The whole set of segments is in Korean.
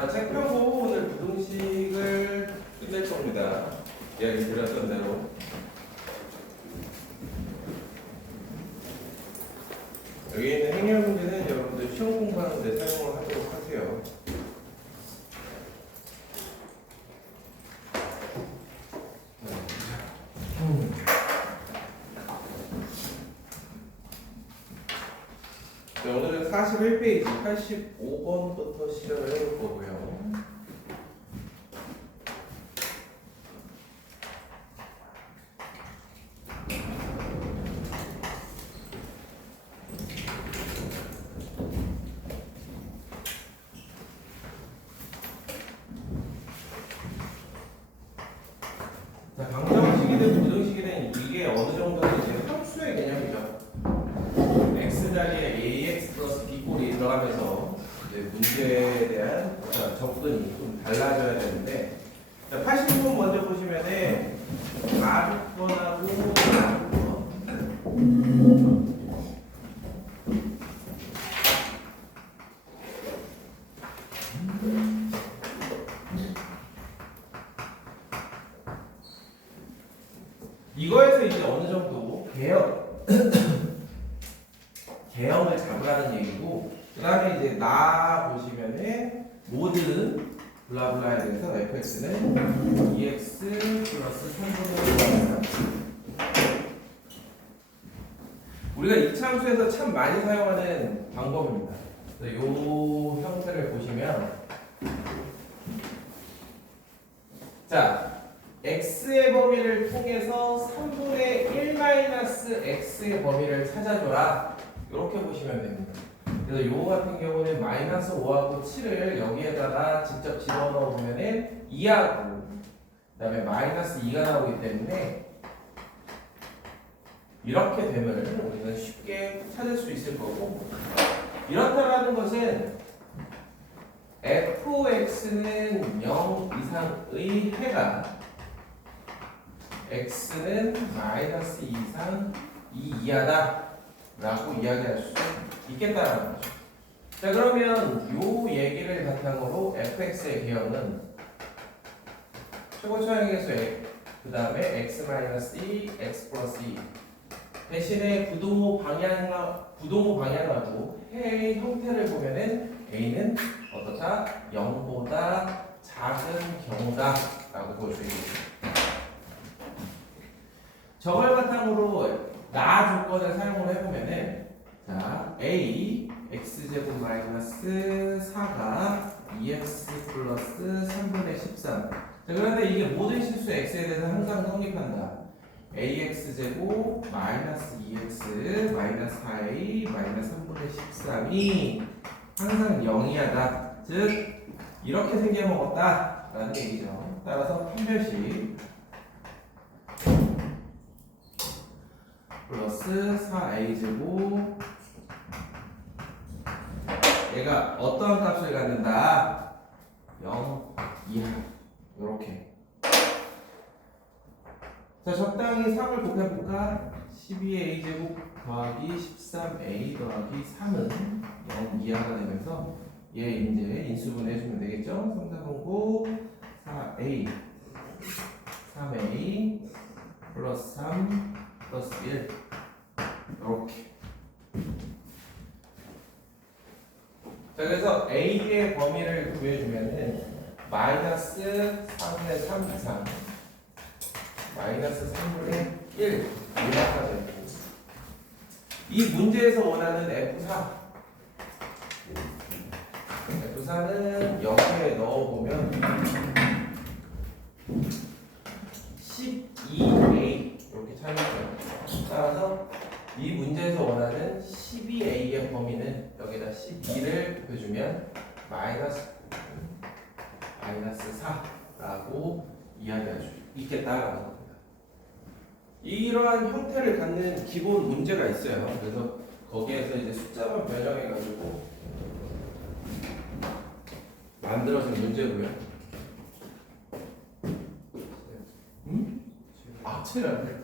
자, 책 펴고 오늘 부등식을 끝낼 겁니다. 이야기 드렸던 대로. 여기 있는 행렬 문제는 여러분들 시험 공부하는 데 사용을 하도록 하세요. 네, 오늘은 41페이지 85번부터 시작을 해볼 거고요. 자, 방정식이든 부등식이든 이게 어느 정도는 이제 함수의 개념이죠. x 자리에 ax 플러스 b꼴이 들어가면서 이제 문제에 대한 접근이 좀 달라져야 되는데, 자, 80번 먼저 보시면은 가주권하고 나주권, 이거에서 이제 어느 정도 개형을 잡으라는 얘기고, 그 다음에 이제 나 보시면은 모든 블라블라에 대해서 fx는 2x 플러스 3분의 3. 우리가 이차함수에서 참 많이 사용하는 방법입니다. 이 형태를 보시면, 자, x의 범위를 통해서 3분의 1-x의 범위를 찾아줘라, 이렇게 보시면 됩니다. 그래서 요 같은 경우는 마이너스 5하고 7을 여기에다가 직접 집어넣어 보면은 2하고 그 다음에 마이너스 2가 나오기 때문에 이렇게 되면 우리는 쉽게 찾을 수 있을 거고, 이렇다라는 것은 fx는 0 이상의 해가 x는 마이너스 2 이상 2 이하다 라고 이야기할 수 있겠다라는 거죠. 자, 그러면 요 얘기를 바탕으로 fx의 개형은 최고차항에서 그 다음에 x-2, x 플러스 2 대신에 부동호 방향하고 해의 형태를 보면은 a는 어떻다? 0보다 작은 경우다 라고 볼 수 있습니다. 저걸 바탕으로 나 조건을 사용을 해보면은, 자, a x제곱 마이너스 4가 2x 플러스 3분의 13. 자, 그런데 이게 모든 실수 x에 대해서 항상 성립한다. ax제곱 마이너스 2x 마이너스 4a 마이너스 3분의 13이 항상 0이하다. 즉 이렇게 생겨먹었다 라는 얘기죠. 따라서 판별식 플러스 4a제곱, 얘가 어떠한 값을 갖는다? 0 이하. 요렇게. 자, 적당히 3을 곱해볼까? 12a제곱 더하기 13a 더하기 3은 0 이하가 되면서 얘 이제 인수분해 해주면 되겠죠? 3, 4, 9, 4a 3a 플러스 3 플러스 1 이렇게. 자, 그래서 a의 범위를 구해주면은 마이너스 3분의 3 이상 마이너스 3분의 1 이하가 되고, 이 문제에서 원하는 F4는 여기에 넣어보면 12a 이렇게 찾았어요. 따라서 이 문제에서 원하는 12a의 범위는 여기다 12를 곱해주면 마이너스 4라고 이야기할 수 있겠다라는 겁니다. 이러한 형태를 갖는 기본 문제가 있어요. 그래서 거기에서 이제 숫자만 변형해가지고 만들어진 문제고요. 아, 체를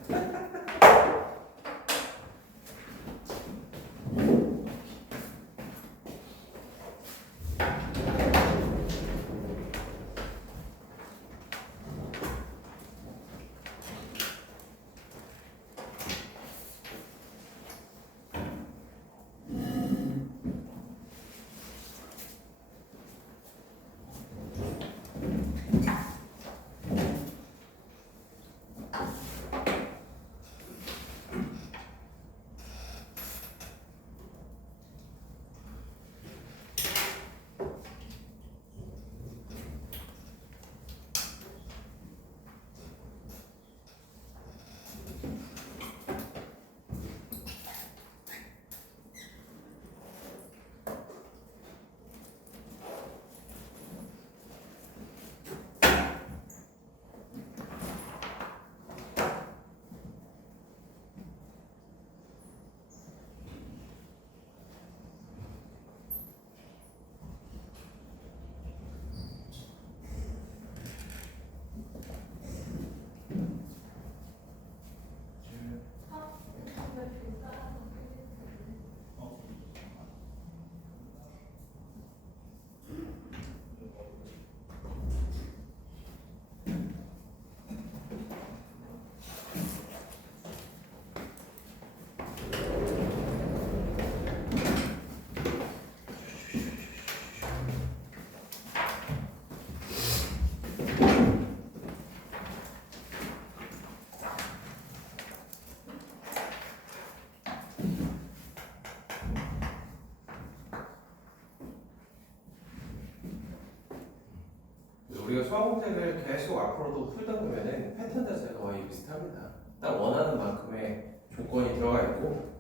우리가 수학 문제를 계속 앞으로도 풀다 보면은 패턴 자체가 거의 비슷합니다. 딱 원하는 만큼의 조건이 들어가 있고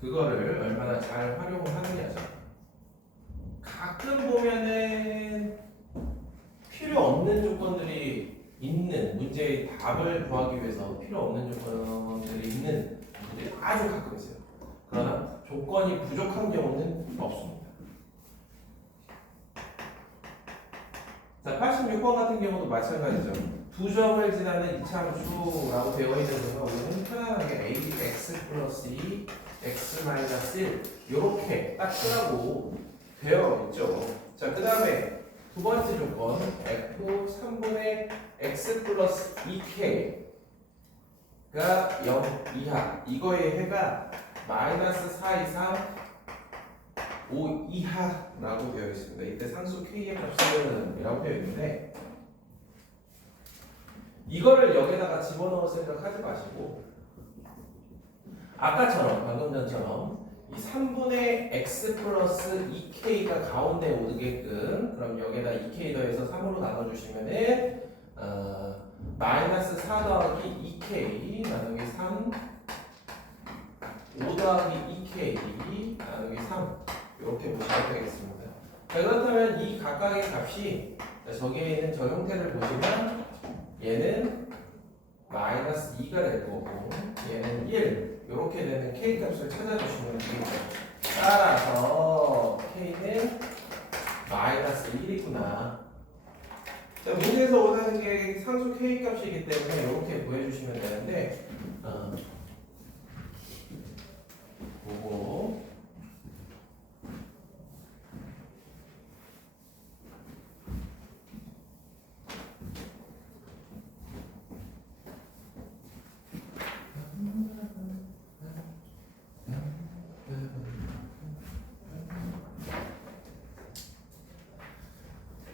그거를 얼마나 잘 활용을 하느냐죠. 가끔 보면은 필요 없는 조건들이 있는 문제의 답을 구하기 위해서 필요 없는 조건들이 있는 문제들이 아주 가끔 있어요. 그러나 조건이 부족한 경우는 없습니다. 자, 86번 같은 경우도 마찬가지죠. 두 점을 지나는 이차함수라고 되어 있는 거는 우리는 편안하게 ax 플러스 2 x 마이너스 1 이렇게 딱 쓰라고 되어 있죠. 자, 그 다음에 두 번째 조건 f 3분의 x 플러스 2k가 0 이하 이거의 해가 마이너스 4 이상 5 이하라고 되어 있습니다. 이때 상수 k의 값은 이라고 되어 있는데 이거를 여기다가 집어넣을 생각하지 마시고 아까처럼 방금 전처럼 이 3분의 x 플러스 2k가 가운데 오게끔 그럼 여기다 2k 더해서 3으로 나눠주시면은 마이너스 4 더하기 2k 나누기 3 5 더하기 2k 나누기 3 이렇게 보시면 되겠습니다. 자, 그렇다면 이 각각의 값이 저기에 있는 저 형태를 보시면 얘는 마이너스 2가 될 거고 얘는 1 이렇게 되는 k 값을 찾아주시면 되겠죠. 따라서 k는 마이너스 1이구나. 자, 문제에서 원하는 게 상수 k 값이기 때문에 이렇게 구해주시면 되는데 보고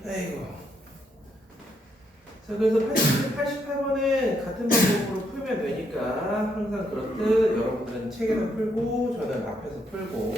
아이고. 자, 그래서 88번은 같은 방법으로 풀면 되니까 항상 그렇듯 여러분들은 책에서 풀고 저는 앞에서 풀고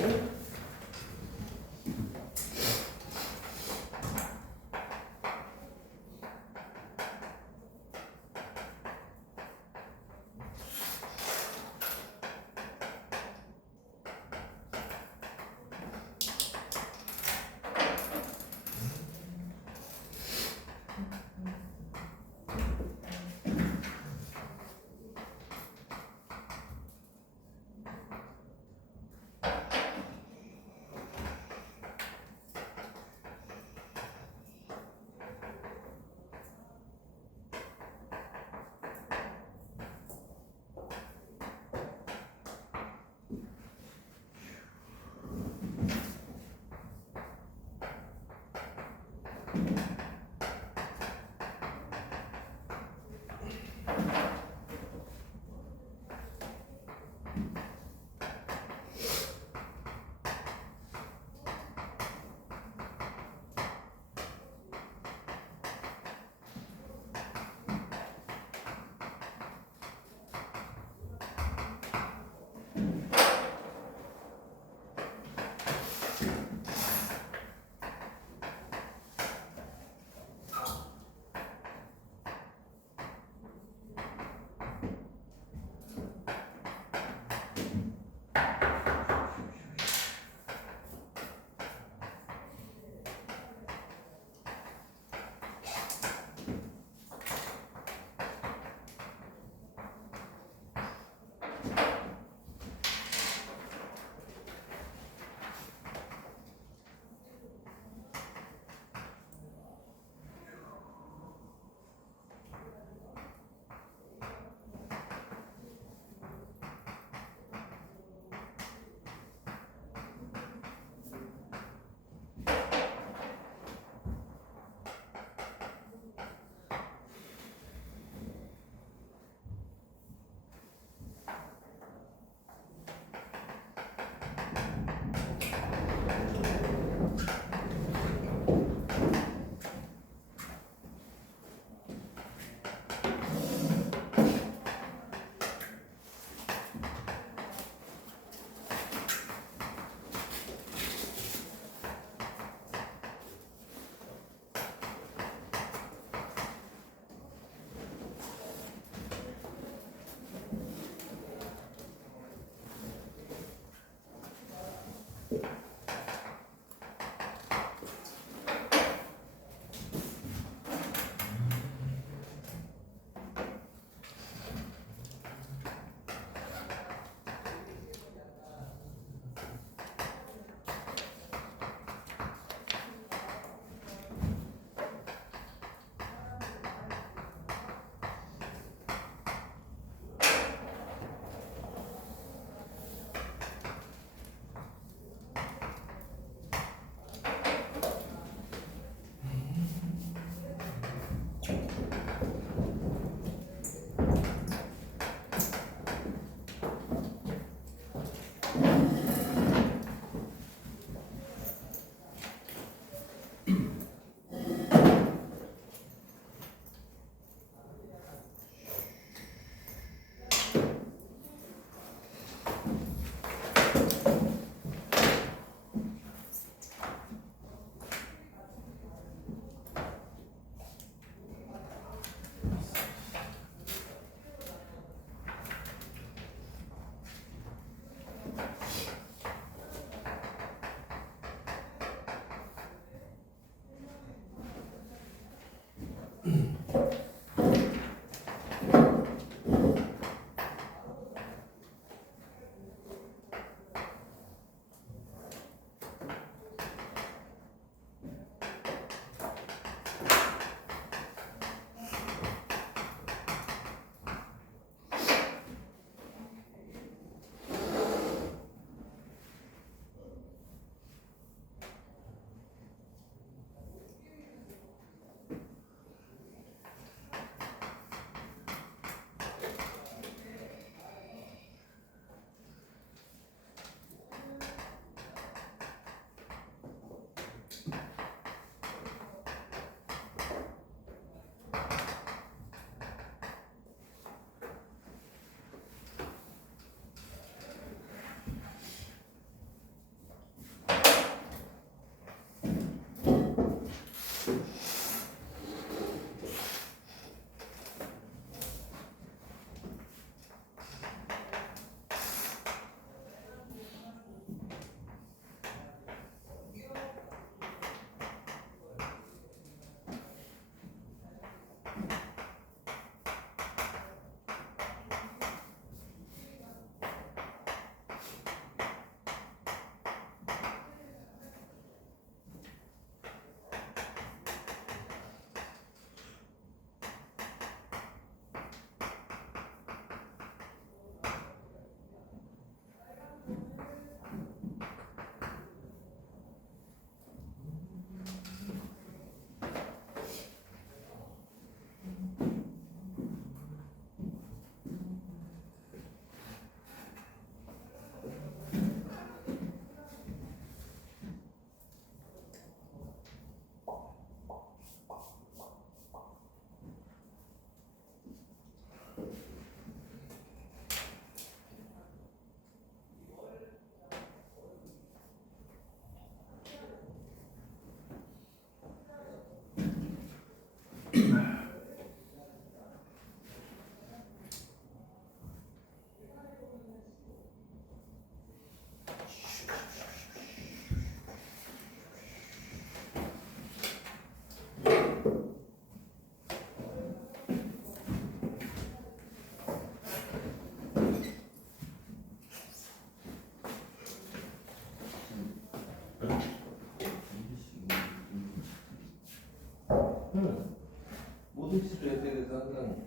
모든 치수에 대해서 항상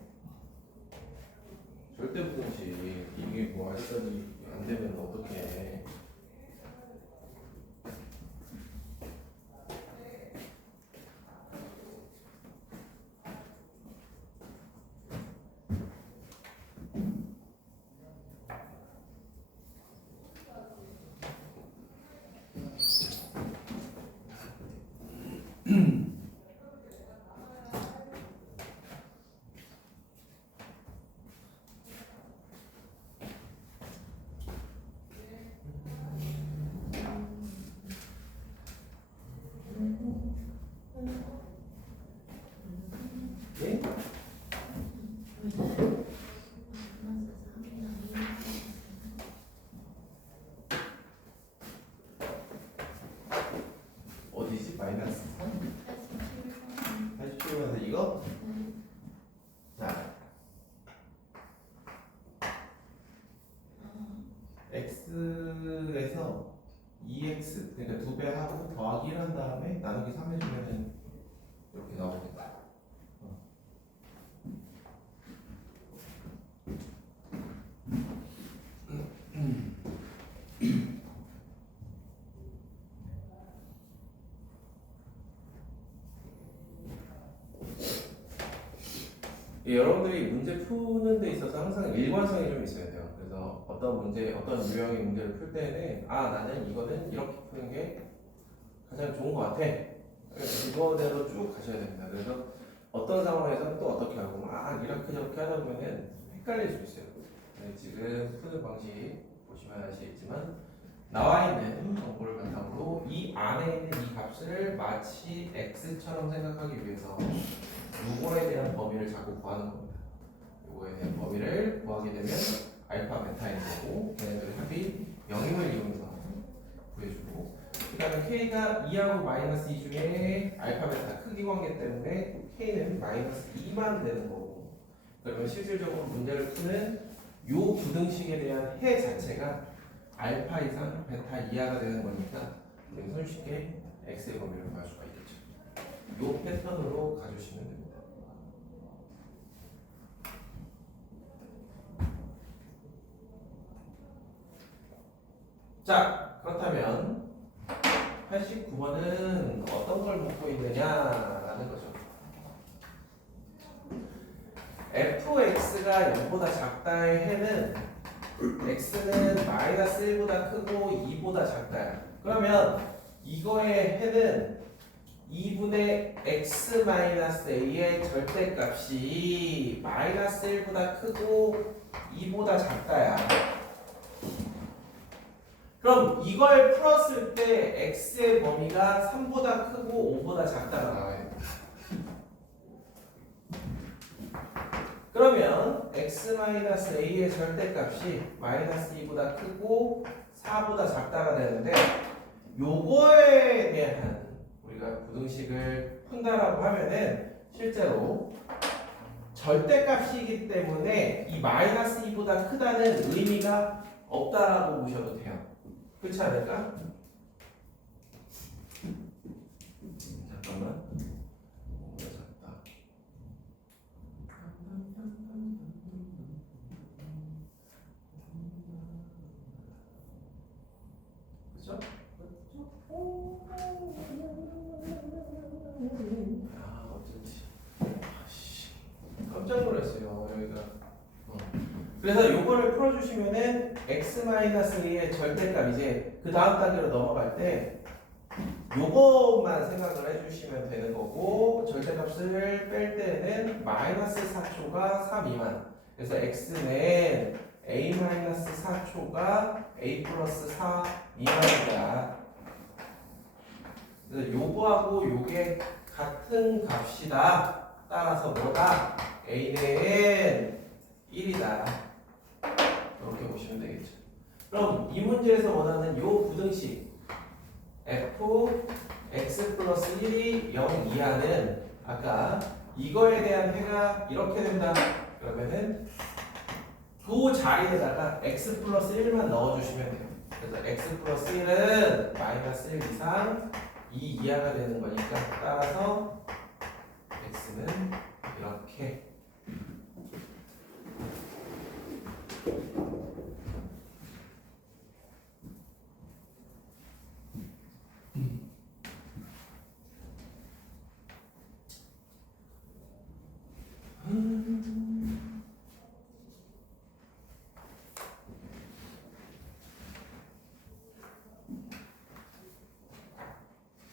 절대 부등식 이게 뭐 아직까지 안 되면 어떻게 해? 네? 어디지? 마이너스 87번에서 이거? 자, x에서 2x 그러니까 2배 하고 더하기 1 한 다음에 나누기 3 해주면은 이렇게 나오겠다. 여러분들이 문제 푸는 데 있어서 항상 일관성이 좀 있어야 돼요. 그래서 어떤 문제, 어떤 유형의 문제를 풀 때는 나는 이거는 이렇게 푸는 게 가장 좋은 것 같아. 그래서 그거대로 쭉 가셔야 됩니다. 그래서 어떤 상황에서는 또 어떻게 하고 이렇게 저렇게 하다 보면은 헷갈릴 수 있어요. 네, 지금 푸는 방식 보시면 아시겠지만 나와 있는 정보를 바탕으로 이 안에 있는 이 값을 마치 x처럼 생각하기 위해서 요거에 대한 범위를 자꾸 구하는 겁니다. 요거에 대한 범위를 구하게 되면 알파, 베타인 거고 걔네들의 합이 0임을 이용해서 구해주고 그 다음에 k가 2하고 마이너스 2 중에 알파, 베타 크기 관계 때문에 k는 마이너스 2만 되는 거고 그러면 실질적으로 문제를 푸는 요 부등식에 대한 해 자체가 알파 이상 베타 이하가 되는 거니까 우리는 손쉽게 x의 범위를 구할 수가 있겠죠. 요 패턴으로 가주시면 됩니다. 자, 그렇다면 89번은 어떤 걸 묻고 있느냐라는 거죠. fx가 0보다 작다의 해는 x는 마이너스 1보다 크고 2보다 작다야. 그러면 이거의 해는 2분의 x 마이너스 a의 절대값이 마이너스 1보다 크고 2보다 작다야. 그럼 이걸 풀었을 때 x의 범위가 3보다 크고 5보다 작다가 나와야 돼. 그러면 x-a의 절대값이 마이너스 2보다 크고 4보다 작다가 되는데 요거에 대한 우리가 부등식을 푼다라고 하면은 실제로 절대값이기 때문에 이 마이너스 2보다 크다는 의미가 없다라고 보셔도 돼요. 그렇지 않을까? 잠깐만. 그죠? 어쩐지. 깜짝 놀랐어요. 여기가. 그래서 요거를 풀어주시면은 x-a의 절대값 이제 그 다음 단계로 넘어갈 때 요것만 생각을 해주시면 되는 거고 절대값을 뺄 때는 마이너스 4초가 3 미만 그래서 x는 a-4초가 a 플러스 4 미만이다. 그래서 요거하고 요게 같은 값이다 따라서 뭐다? A는 1이다. 이렇게 보시면 되겠죠. 그럼 이 문제에서 원하는 요 부등식 f x 플러스 1이 0 이하는 아까 이거에 대한 해가 이렇게 된다. 그러면은 그 자리에다가 x 플러스 1만 넣어주시면 돼요. 그래서 x 플러스 1은 마이너스 1 이상 2 이하가 되는 거니까 따라서 x는 이렇게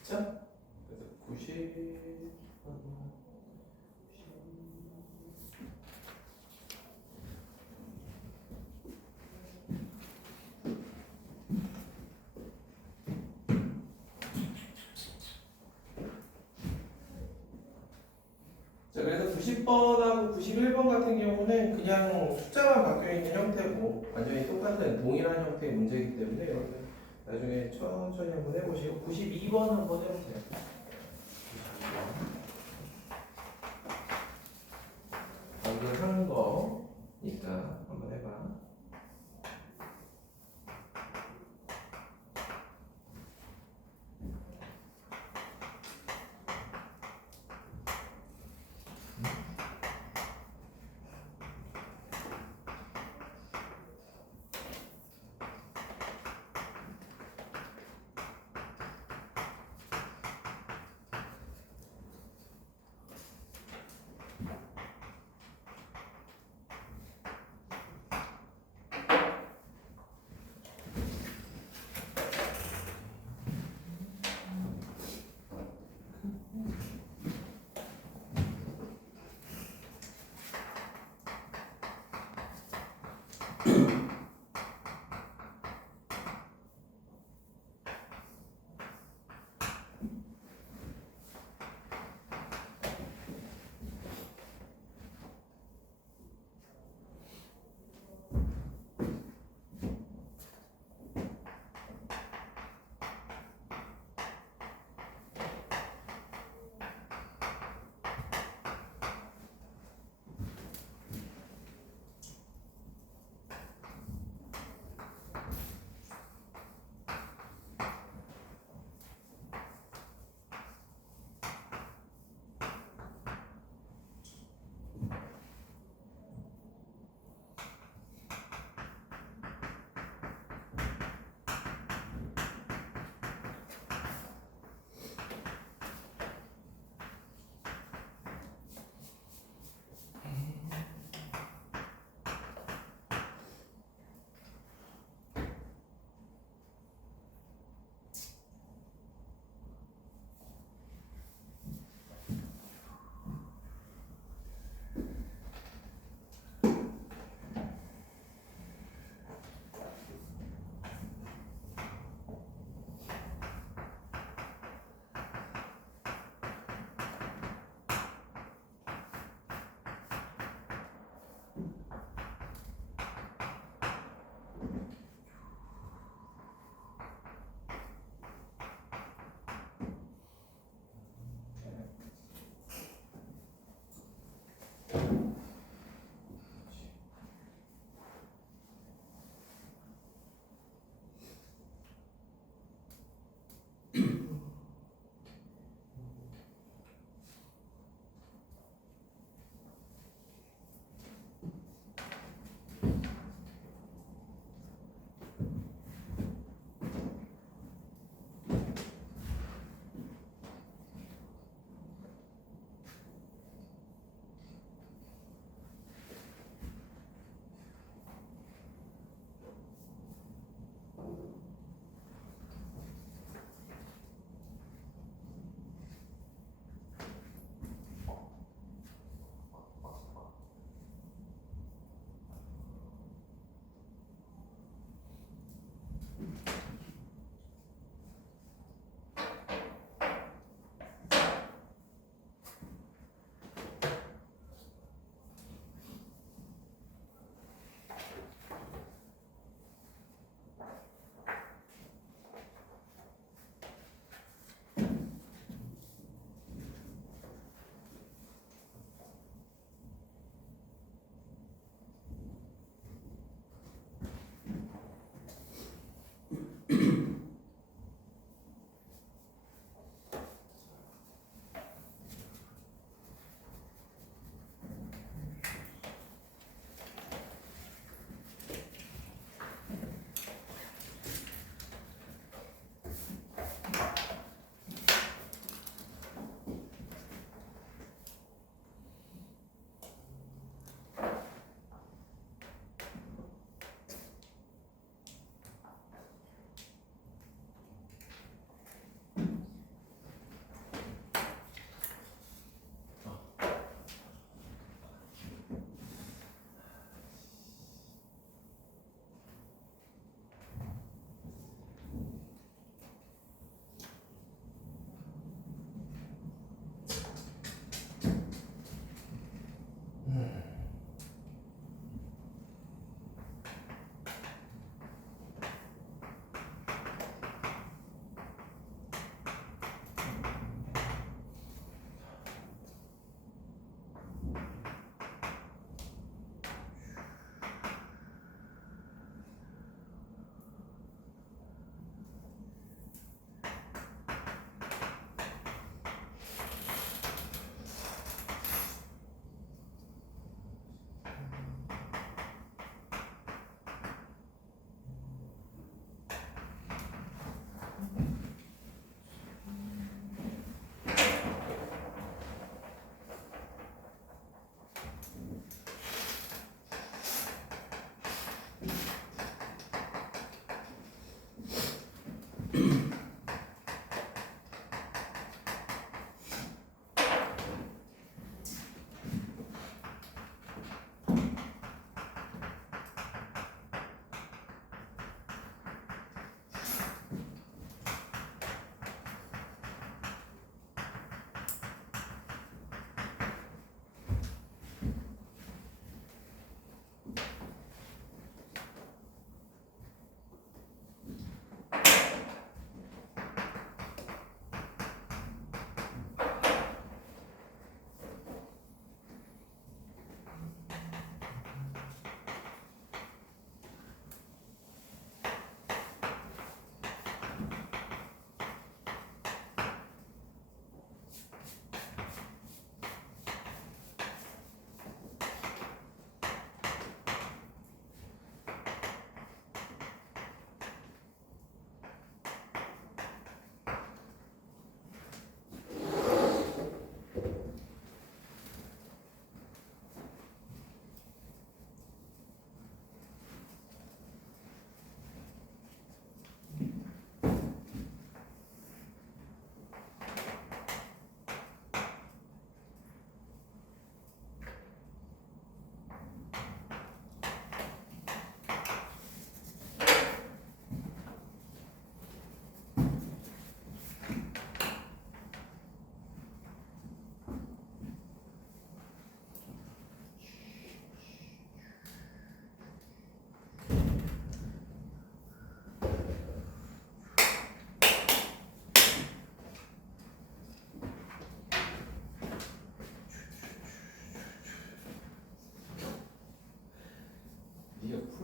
자, 그래서 90 자, 그래서 90번하고 91번 같은 경우는 그냥 숫자만 바뀌어 있는 형태고 완전히 똑같은 동일한 형태의 문제이기 때문에 여러분 나중에 천천히 한번 해보시고 92번 한번 해보세요. 방금 한 거니까 한번 해봐.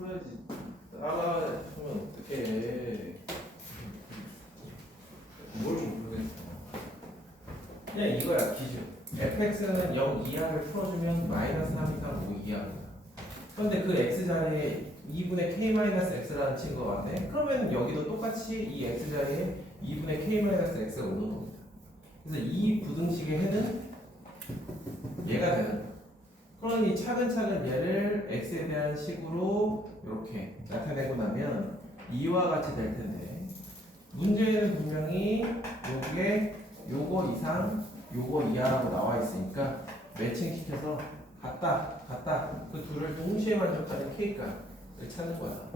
풀어야지. 따라하면 어떡해. 뭘 모르겠어. 그냥 이거야 기준. fx는 0 이하를 풀어주면 마이너스 3 이상 5 이하입니다. 그런데 그 x 자리에 2분의 k-x라는 친구가 왔네. 그러면 여기도 똑같이 이 x 자리에 2분의 k-x가 오는 겁니다. 그래서 이 부등식의 해는 얘가 되는 거예요. 그러니 차근차근 얘를 x에 대한 식으로 이렇게 나타내고 나면 이와 같이 될 텐데, 문제에는 분명히 요게 요거 이상 요거 이하라고 나와 있으니까 매칭시켜서 같다 그 둘을 동시에 만족하는 k값을 찾는 거야.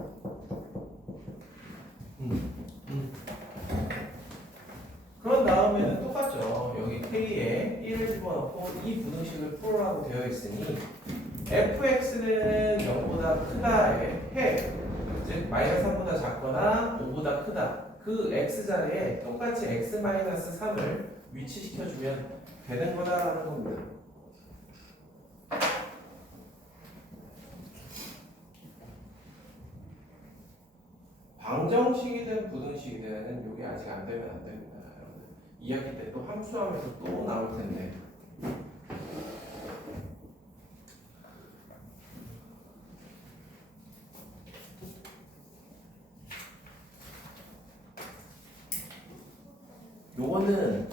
그런 다음에는 똑같죠. 여기 k에 1을 집어넣고 이 부등식을 풀으라고 되어 있으니 fx는 0보다 크다의 해, 즉 마이너스 3보다 작거나 5보다 크다, 그 x자리에 똑같이 x-3을 위치시켜주면 되는 거다라는 겁니다. 방정식이든 부등식이든 이게 아직 안 되면 안 됩니다. 여러분 2학기 때 또 함수하면서 또 나올 텐데, 요거는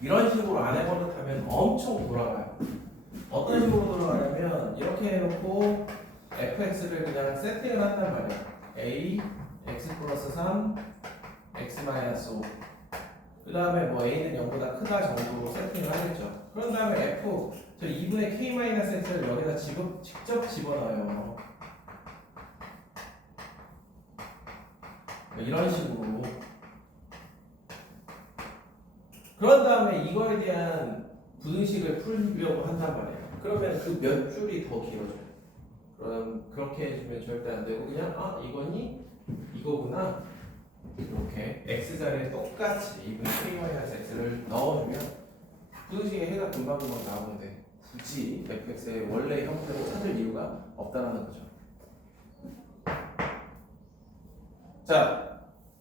이런 식으로 안 해버릇하면 엄청 돌아가요. 어떤 식으로 돌아가냐면 이렇게 해놓고 fx를 그냥 세팅을 한단 말이야. a, x 플러스 3, x 마이너스 5. 그 다음에 뭐 a는 0보다 크다 정도로 세팅을 하겠죠. 그런 다음에 f, 저 2분의 k 마이너스 x를 여기다 직접 집어넣어요. 이런 식으로. 그런 다음에 이거에 대한 부등식을 풀려고 한단 말이에요. 그러면 그 몇 줄이 더 길어져요. 그럼 그렇게 해주면 절대 안 되고 그냥 이거니? 이거구나. 이렇게 x자리에 똑같이 2분의 k-x를 넣어주면 부등식의 해가 금방금방 나오는데 굳이 fx의 원래 형태로 찾을 이유가 없다는 거죠. 자,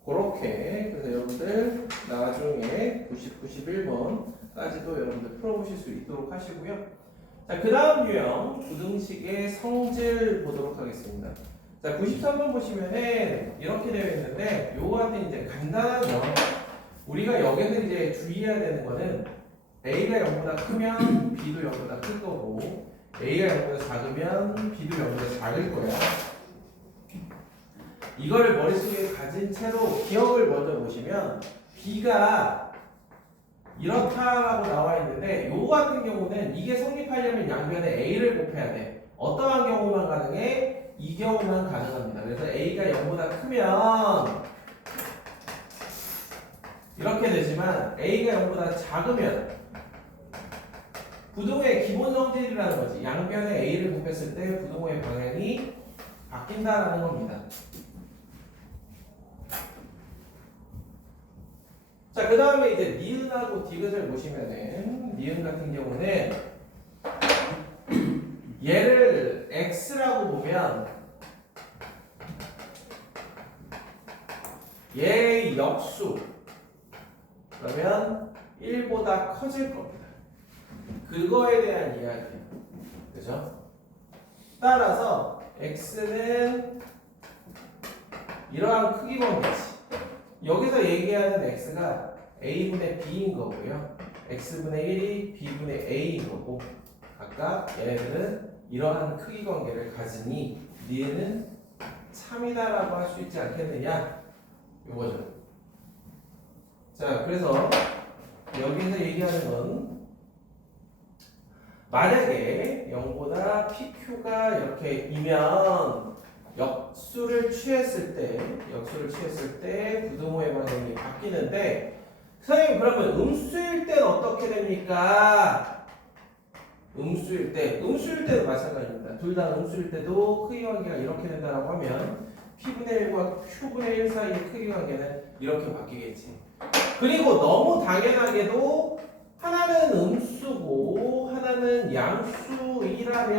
그렇게 그래서 여러분들 나중에 90, 91번까지도 여러분들 풀어보실 수 있도록 하시고요. 자, 그 다음 유형 부등식의 성질 보도록 하겠습니다. 자, 93번 보시면은 이렇게 되어 있는데 요거 같은 이제 간단하죠. 우리가 여기서 이제 주의해야 되는 거는 a가 0보다 크면 b도 0보다 클 거고 a가 0보다 작으면 b도 0보다 작을 거야. 이거를 머릿속에 가진 채로 기억을 먼저 보시면 b가 이렇다라고 나와 있는데 요거 같은 경우는 이게 성립하려면 양변에 a를 곱해야 돼. 어떠한 경우만 가능해? 이 경우만 가능합니다. 그래서 a가 0보다 크면 이렇게 되지만 a가 0보다 작으면 부등호의 기본 성질이라는 거지. 양변에 a를 곱했을 때 부등호의 방향이 바뀐다라는 겁니다. 자, 그 다음에 이제 니은하고 디귿을 보시면은 니은 같은 경우는 얘를 x라고 보면 얘의 역수 그러면 1보다 커질 겁니다. 그거에 대한 이야기예요. 그죠? 따라서 x는 이러한 크기 관계지. 여기서 얘기하는 x가 a분의 b인 거고요. x분의 1이 b분의 a인 거고 각각 얘네들은 이러한 크기 관계를 가지니 니은은 참이다라고 할 수 있지 않겠느냐 요거죠. 자, 그래서 여기서 얘기하는 건 만약에 0보다 pq가 이렇게 이면 역수를 취했을 때 부등호의 방향이 바뀌는데 선생님 그러면 음수일 때는 어떻게 됩니까? 음수일 때도 마찬가지입니다. 둘 다 음수일 때도 크기 관계가 이렇게 된다라고 하면 p분의 1과 q분의 1 사이의 크기 관계는 이렇게 바뀌겠지. 그리고 너무 당연하게도 하나는 음수고 하나는 양수이라면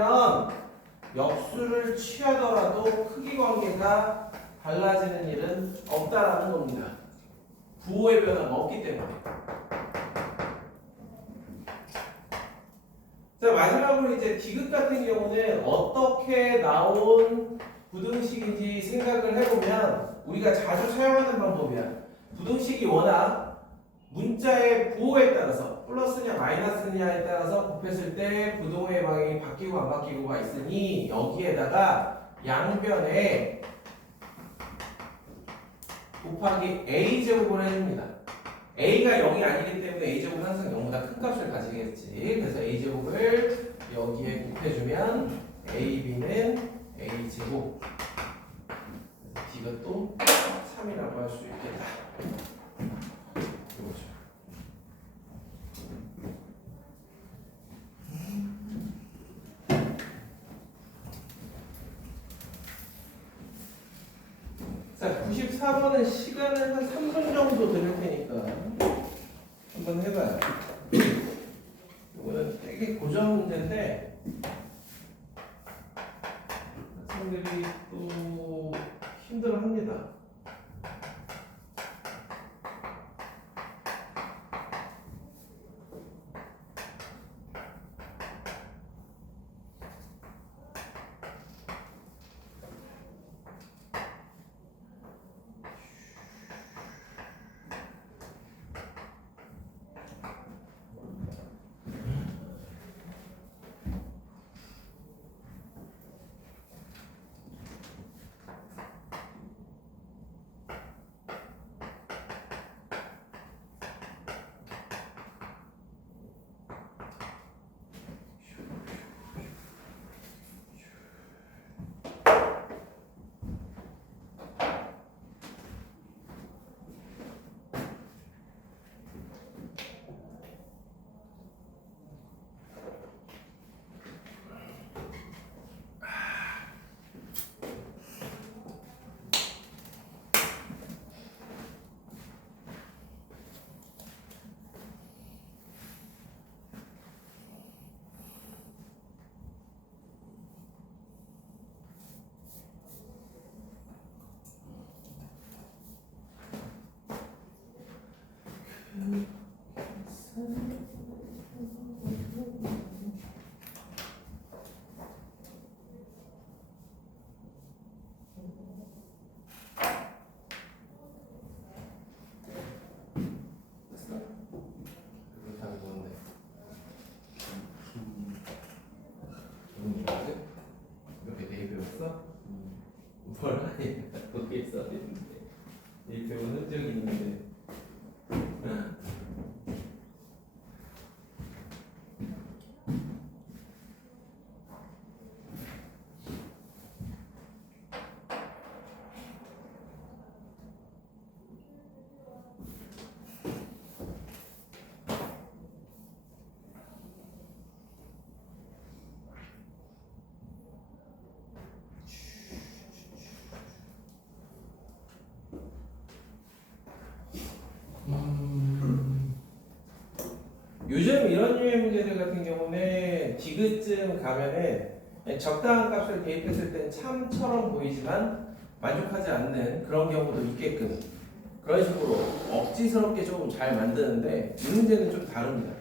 역수를 취하더라도 크기 관계가 달라지는 일은 없다라는 겁니다. 부호의 변화가 없기 때문에. 자, 마지막으로 이제 디귿 같은 경우는 어떻게 나온 부등식인지 생각을 해보면 우리가 자주 사용하는 방법이야. 부등식이 워낙 문자의 부호에 따라서 플러스냐 마이너스냐에 따라서 곱했을 때 부동의 방향이 바뀌고 안 바뀌고가 있으니 여기에다가 양변에 곱하기 a제곱을 해줍니다. a가 0이 아니기 때문에 a제곱은 항상 0보다 큰 값을 가지겠지. 그래서 a제곱을 여기에 곱해주면 ab는 a제곱. 그래서 이것도 3이라고 할 수 있겠다. 이거죠. 자, 94번은 시간을 한 3분 정도 드릴 테니까 한번 해봐요. 이거는 되게 고전 문제인데 학생들이 또 힘들어합니다. 이렇게 되게 배웠어? 뭘 아니 거기에 써있는데 이 배운 흔적이 있는데 요즘 이런 류의 문제들 같은 경우는 디귿쯤 가면은 적당한 값을 대입했을 땐 참처럼 보이지만 만족하지 않는 그런 경우도 있게끔 그런 식으로 억지스럽게 좀 잘 만드는데 이 문제는 좀 다릅니다.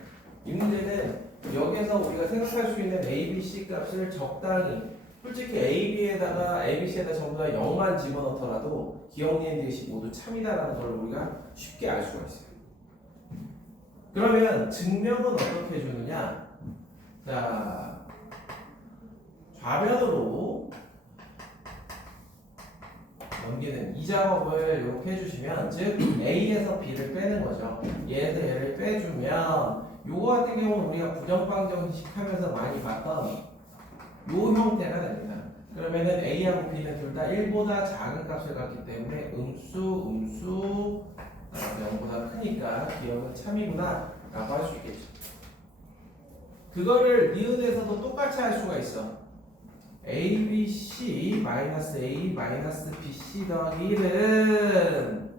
이 문제는 여기에서 우리가 생각할 수 있는 A, B, C 값을 적당히 솔직히 AB에다가 ABC에다 전부 다 0만 집어넣더라도 기억, 니은, 디귿이 모두 참이다라는 걸 우리가 쉽게 알 수가 있어요. 그러면 증명은 어떻게 해주느냐? 자, 좌변으로 넘기는 이 작업을 이렇게 해주시면, 즉 A에서 B를 빼는 거죠. 얘에서 얘를 빼주면 요거 같은 경우는 우리가 부정방정식 하면서 많이 봤던 요 형태가 됩니다. 그러면은 A하고 B는 둘 다 1보다 작은 값을 갖기 때문에 음수 0보다 크니까 기억은 참이구나 라고 할 수 있겠죠. 그거를 니은에서도 똑같이 할 수가 있어. ABC 마이너스 A 마이너스 BC 더하기 1은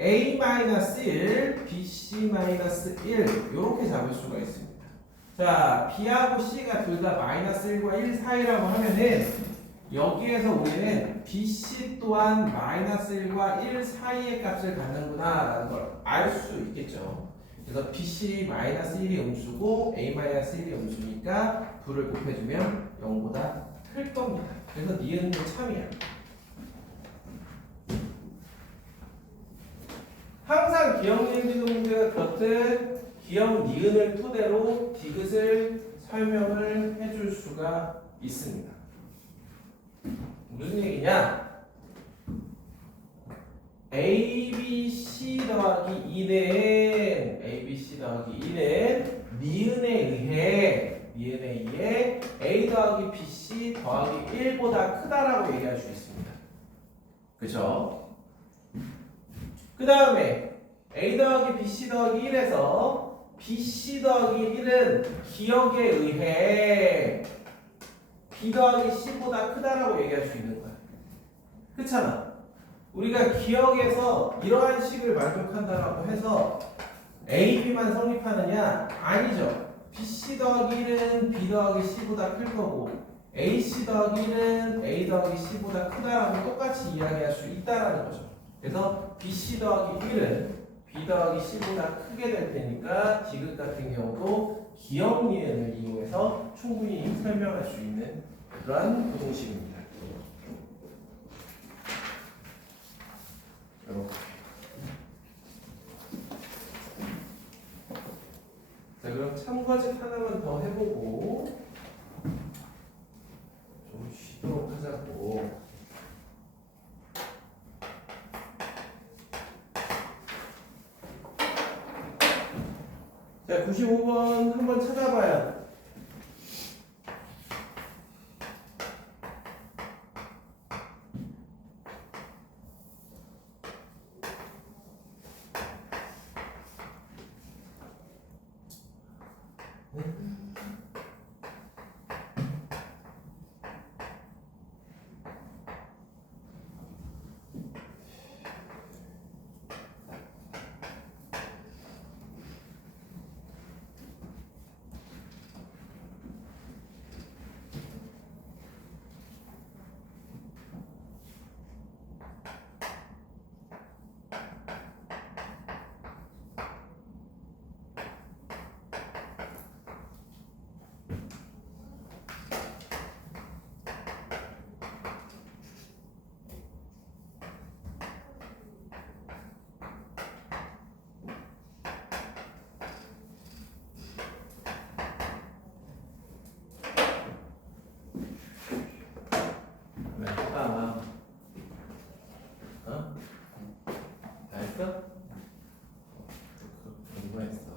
A 마이너스 1 BC 마이너스 1 이렇게 잡을 수가 있습니다. 자, B하고 C가 둘 다 마이너스 1과 1 사이라고 하면은 여기에서 우리는 BC 또한 마이너스 1과 1 사이의 값을 갖는구나 라는 걸 알 수 있겠죠. 그래서 BC 마이너스 1이 음수고 A 마이너스 1이 음수니까 둘을 곱해주면 0보다 클 겁니다. 그래서 니은은 참이야. 항상 기억 니은 비동사가 그렇듯 기억 니은을 토대로 디귿을 설명을 해줄 수가 있습니다. 무슨 얘기냐? ABC 더하기 2는 니은에 의해 A 더하기 BC 더하기 1보다 크다라고 얘기할 수 있습니다. 그쵸? 그 다음에 A 더하기 BC 더하기 1에서 BC 더하기 1은 기억에 의해 B 더하기 C보다 크다라고 얘기할 수 있는 거야. 그렇잖아. 우리가 기억에서 이러한 식을 만족한다라고 해서 A, B만 성립하느냐? 아니죠. BC 더하기 1은 B 더하기 C보다 클 거고 AC 더하기 1은 A 더하기 C보다 크다라고 똑같이 이야기할 수 있다라는 거죠. 그래서 BC 더하기 1은 B 더하기 C보다 크게 될 테니까 디귿 같은 경우도 기억 니은을 이용해서 충분히 설명할 수 있는 그러한 부동식입니다. 이렇게. 자, 그럼 참고집 하나만 더 해보고 좀 쉬도록 하자고. 자, 95번 한번 찾아봐요. 다 했어? 공부했어.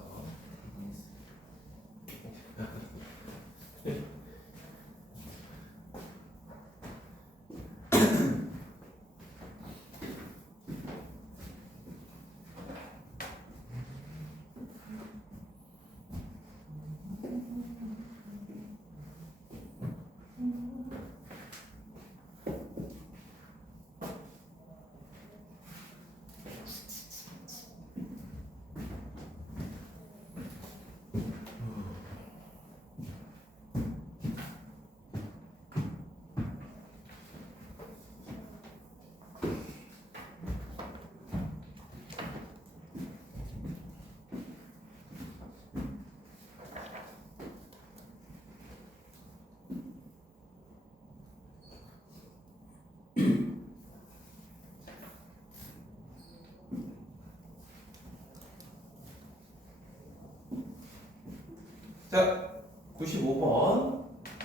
자, 95번.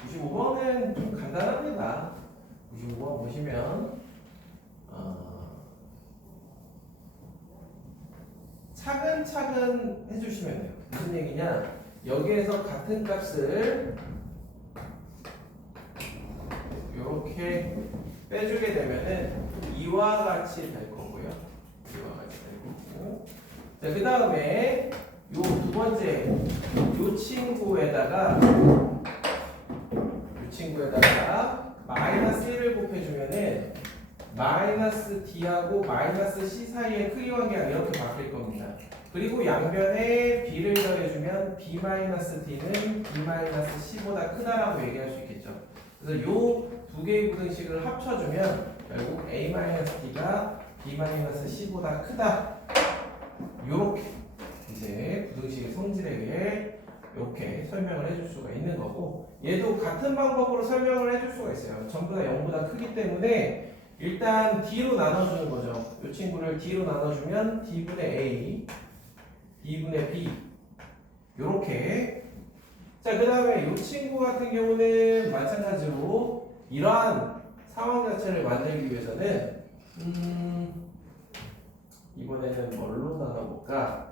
95번은 좀 간단합니다. 95번 보시면 차근차근 해주시면 돼요. 무슨 얘기냐? 여기에서 같은 값을 이렇게 빼주게 되면은 이와 같이 될 거고요. 이와 같이 될 거고. 자, 그 다음에 요 두 번째 요 친구에다가 마이너스 1을 곱해주면은 마이너스 D하고 마이너스 C 사이의 크기 관계가 이렇게 바뀔 겁니다. 그리고 양변에 b를 더해주면 b-d는 b-c보다 크다라고 얘기할 수 있겠죠. 그래서 요 두 개의 부등식을 합쳐주면 결국 a-d가 b-c보다 크다. 요렇게 이제 부등식의 성질에 의해 이렇게 설명을 해줄 수가 있는 거고, 얘도 같은 방법으로 설명을 해줄 수가 있어요. 전부 다 0보다 크기 때문에 일단 d로 나눠주는 거죠. 이 친구를 d로 나눠주면 d분의 a, d분의 b 요렇게. 자, 그 다음에 이 친구 같은 경우는 마찬가지로 이러한 상황 자체를 만들기 위해서는 이번에는 뭘로 나눠볼까?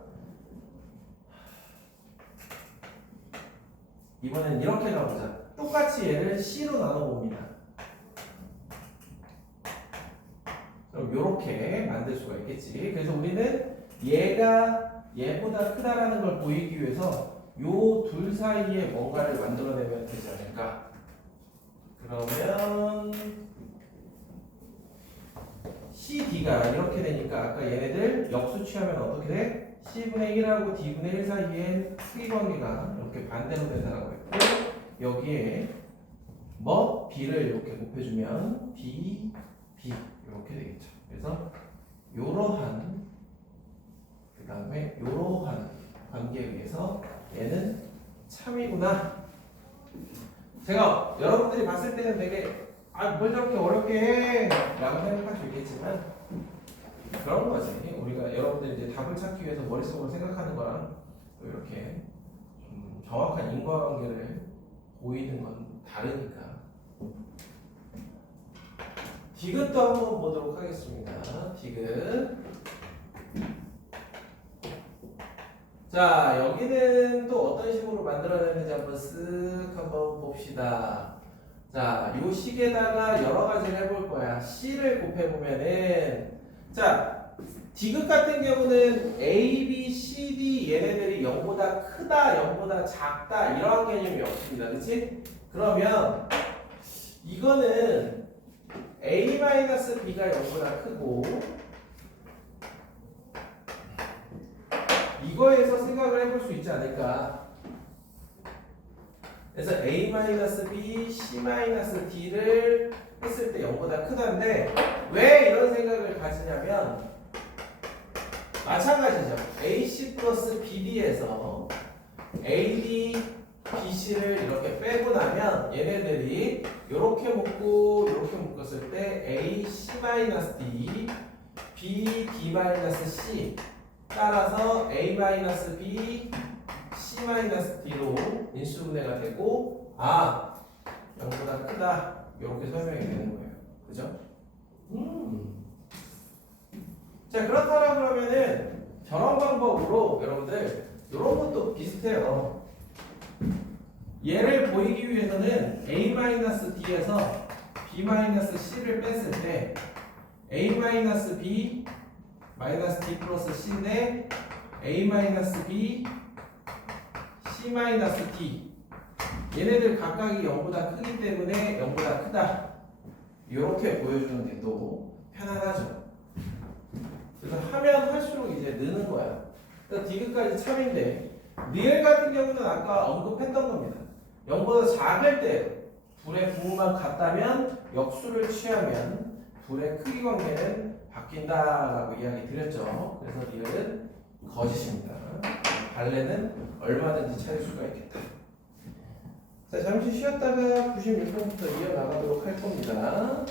이번엔 이렇게 가보자. 똑같이 얘를 C로 나눠봅니다. 그럼 이렇게 만들 수가 있겠지. 그래서 우리는 얘가 얘보다 크다라는 걸 보이기 위해서 요 둘 사이에 뭔가를 만들어내면 되지 않을까? 그러면 CD가 이렇게 되니까 아까 얘네들 역수 취하면 어떻게 돼? C분의 1하고 D분의 1 사이엔 크기 관계가 이렇게 반대로 된다고 했고, 여기에 뭐 B를 이렇게 곱해주면 B, B 이렇게 되겠죠. 그래서 요러한, 그 다음에 요러한 관계에 의해서 얘는 참이구나. 제가 여러분들이 봤을 때는 되게 뭘 저렇게 어렵게 해 라고 생각할 수 있겠지만 그런 거지. 우리가 여러분들이 이제 답을 찾기 위해서 머릿속으로 생각하는 거랑 또 이렇게 좀 정확한 인과관계를 보이는 건 다르니까. 디귿도 한번 보도록 하겠습니다. 디귿. 자, 여기는 또 어떤 식으로 만들어내는지 한번 쓱 한번 봅시다. 자, 요 식에다가 여러 가지를 해볼 거야. C를 곱해보면은, 자, 디귿 같은 경우는 A, B, C, D 얘네들이 0보다 크다, 0보다 작다 이러한 개념이 없습니다. 그치? 그러면 이거는 A-B가 0보다 크고, 이거에서 생각을 해볼 수 있지 않을까. 그래서 A-B, C-D를 했을 때 0보다 크다는데 왜 이런 생각을 가지냐면 마찬가지죠. AC 플러스 BD에서 AD, BC를 이렇게 빼고 나면 얘네들이 이렇게 묶고 이렇게 묶었을 때 AC-D, BD-C 따라서 A-B, C-D로 인수분해가 되고, 0보다 크다 이렇게 설명이 되는 거예요. 그죠? 자, 그렇다라 그러면은 저런 방법으로 여러분들 이런 것도 비슷해요. 얘를 보이기 위해서는 A-D에서 B-C를 뺐을 때 A-B D 플러스 C인데 A-B C-D 얘네들 각각이 0보다 크기 때문에 0보다 크다 이렇게 보여주는 게 또 편안하죠. 그래서 하면 할수록 이제 느는 거야. 그래서 디귿까지 참인데 리을 같은 경우는 아까 언급했던 겁니다. 0보다 작을 때 둘의 부호가 같다면 역수를 취하면 둘의 크기 관계는 바뀐다라고 이야기 드렸죠. 그래서 리을은 거짓입니다. 발레는 얼마든지 찾을 수가 있겠다. 자, 잠시 쉬었다가 96번부터 이어나가도록 할 겁니다.